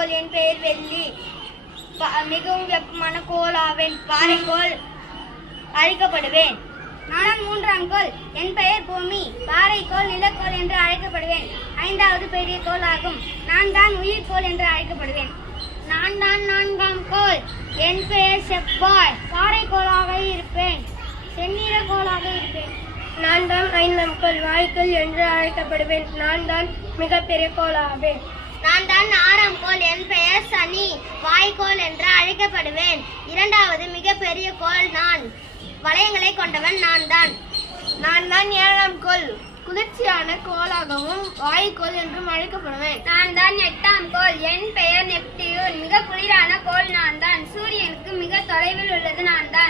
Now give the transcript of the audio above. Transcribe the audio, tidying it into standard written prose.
கோள். என் பெயர் வெள்ளி. மிகவும் வெப்பமான கோள் ஆவேன். பாறைக்கோள் அழைக்கப்படுவேன். நான் 3ஆம் கோள். என் பெயர் பூமி. பாறைக்கோள் நிலக்கோள் என்று அழைக்கப்படுவேன். 5வது பெரிய கோள் ஆகும். நான் தான் உயிர்கோள் என்று அழைக்கப்படுவேன். நான் தான் 4ஆம் கோள். என் பெயர் செவ்வாய். பாறைக்கோளாக இருப்பேன். செந்நிற கோளாக இருப்பேன். நான் தான் 5ஆம் கோள். வாய்க்கோள் என்று அழைக்கப்படுவேன். நான் தான் மிகப்பெரிய கோள் ஆவேன். நான் தான் 6ஆம் கோள். என் பெயர் சனி. வாய்க்கோள் என்று அழைக்கப்படுவேன். 2வது மிகப்பெரிய கோள் நான். வளையங்களை கொண்டவன் நான் தான். நான் தான் 7ஆம் கோள். குளிர்ச்சியான கோளாகவும் வாயுக்கோள் என்றும் அழைக்கப்படுவேன். நான் தான் 8ஆம் கோள். என் பெயர் நெப்டியூன். மிக குளிரான கோள் நான் தான். சூரியனுக்கு மிக தொலைவில் உள்ளது நான் தான்.